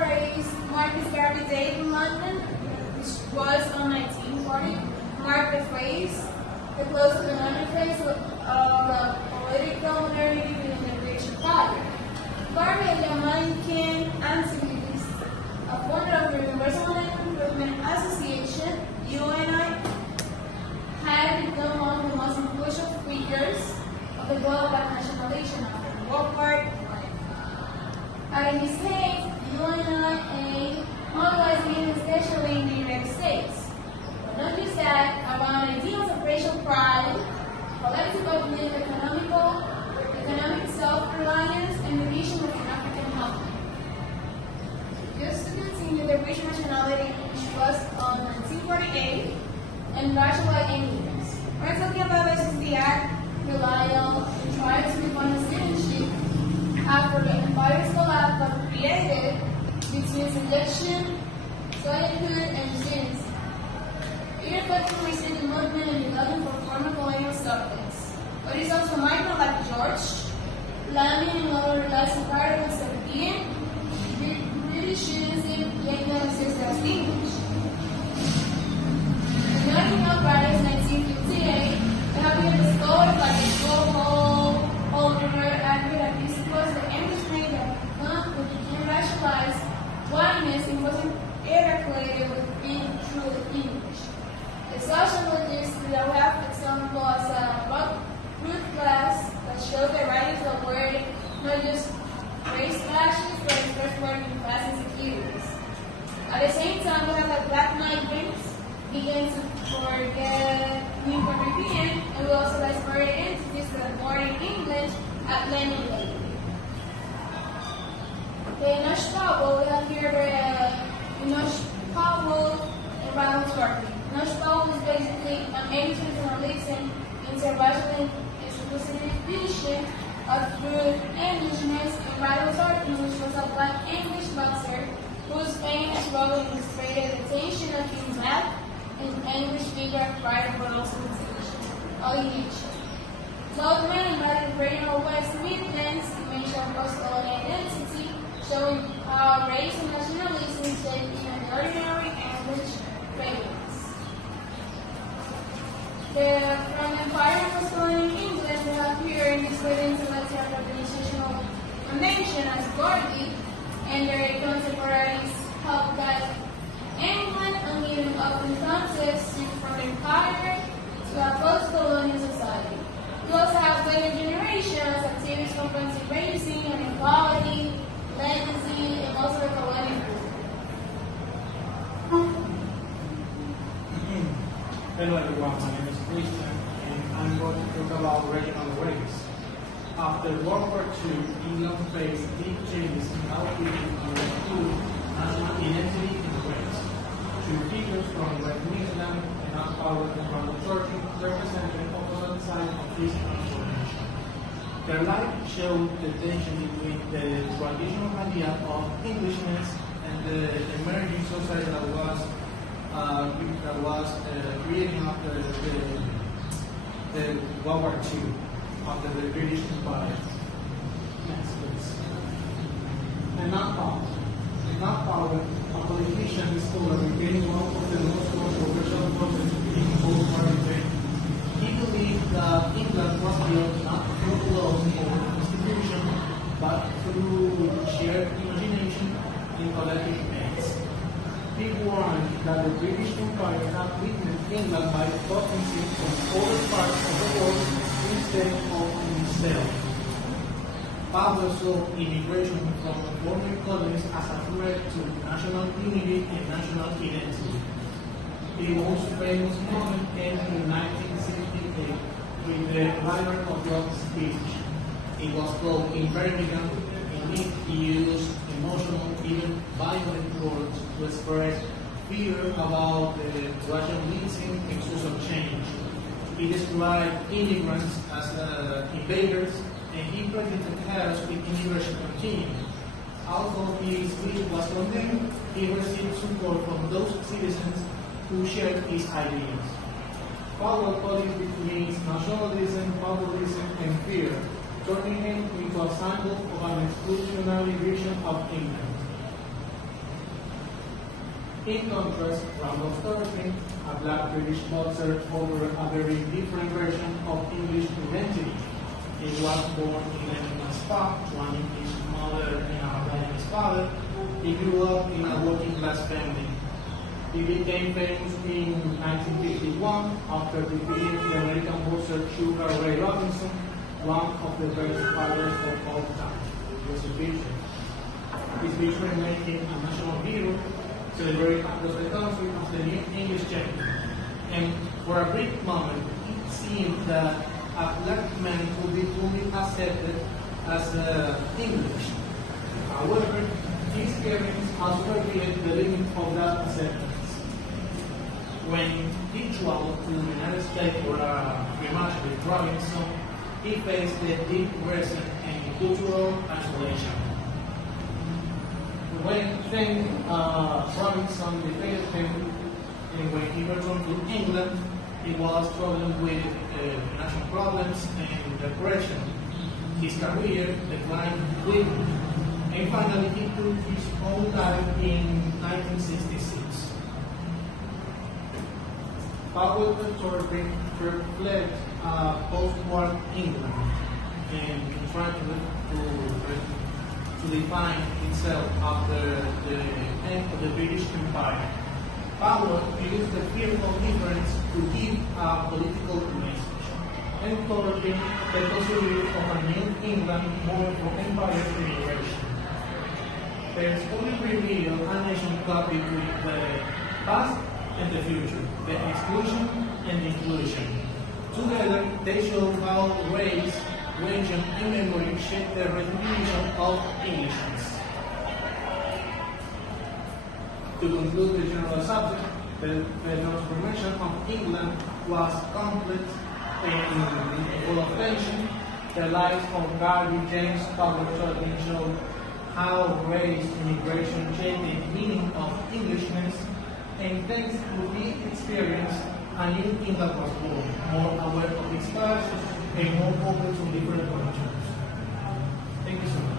race marked this Derby Day in London, which was on 1940, marked the phrase, the close of the London phase of the political narrative in the British Empire. Garvey, a Jamaican activist, a founder of the Universal Language Improvement Association, UNI, had become one of the most influential figures of the global nationalization after World War I. At his case, UNI mobilizing especially in the United States. But not just that, around ideals of racial pride, collective uplift, economic self-reliance, and the vision of an African homeland. Just to continue, the British nationality, which was on 1948, and racialized immigrants. We're talking about this the act rely on to try to define the citizenship after the empire's collapse was created between selection, soldierhood, and resilience. It effectively set the movement and development for former colonial subjects. But it's also migrants like George, Lamin, and other lives of Ireland and Caribbean, British citizenship gained no access as English. In Looking Up Riders 1958, they have been discovered by the global older accurate that this was the Englishman that became racialized whiteness and wasn't articulated with being truly English. The sociologists that we have, for example, as a root class that showed the writings of word not just race clashes, but express working class insecurities. At the same time, we have the black migrants begin to forget new Caribbean, and we also have foreign entities that are born in England at landing lately. The Nash Powell, we have here the Nash Powell and Ronald Sharkey. Nash Powell is basically an internationalism, interracial exclusive vision of good Englishness, and Ronald Sharkey, which was a black English boxer whose famous role illustrated the tension of being black and English figure pride but also alienation. Both men embodied regional West Midlands dimension of post-colonial identity, showing how race and nationalism shape even the ordinary English fragrance. From empire and post-colonial England, we have here in this great intellectual organizational convention as Gordy and their contemporaries helped guide England amid open concepts from empire to a post-colonial society. We also have later generations activities confronting racism and inequality, legacy, and also colonial rule. Hello everyone, my name is Christian and I'm going to talk about regional race. After World War II, England faced deep changes in how people understood national identity and race. Two figures from West Midlands and North Power and Ronald Churchill represented opposite sides of this transformation. Their life showed the tension between the traditional idea of Englishness and the emerging society that was creating after the World War II, after the British Empire. Next, please. And not power. Not power, a politician discovered became one of the most controversial processes in post-war debate. He believed that England was built not through laws or constitution, but through shared imagination and collective acts. He warned that the British Empire had weakened England by focusing on other parts of the world instead of on itself. Powell saw immigration from the former colonies as a threat to national unity and national identity. The most famous moment came in 1968 with the Library of Love speech. It was called in Birmingham, in which he used emotional, even violent words to express fear about the racialism and social change. He described immigrants as invaders, and he predicted chaos if immigration continued. Although his speech was condemned, he received support from those citizens who shared his ideas. Powell called it between nationalism, populism, and fear, turning him into a symbol of an exclusionary vision of England. In contrast, Randolph Thornton, a black British boxer, offered a very different version of English identity. He was born in an English spa, one English mother and a Vietnamese father. He grew up in a working class family. He became famous in 1951 after defeating the American boxer Sugar Ray Robinson, one of the best fighters of all time. Exposition. His victory made him a national hero, celebrated across the country as the new English champion. And for a brief moment, it seemed that a black man could be fully accepted as English. However, his parents also revealed the limit of that acceptance. When he traveled to the United States for a rematch with Robinson, he faced the deep reason and cultural isolation. When Robinson defeated him, and when he returned to England, he was struggling with financial problems and depression. His career declined quickly, and finally he took his own life in 1966. Powell Thornton reflects post-war England and tried to define itself after the end of the British Empire. Powell used the fear of difference to give a political message, and Thornton the possibility of a new England born for empire generation. There's only reveal a nation copied with the past and the future, the exclusion and inclusion. Together, they show how race, religion, and memory shape the recognition of Englishness. To conclude the general subject, the transformation of England was complex and full of tension. The lives of Gary James Powell Thornton show how race and immigration shaped the meaning of Englishness, and thanks to the experience, a new England was born, more aware of its past and more open to different cultures. Thank you so much.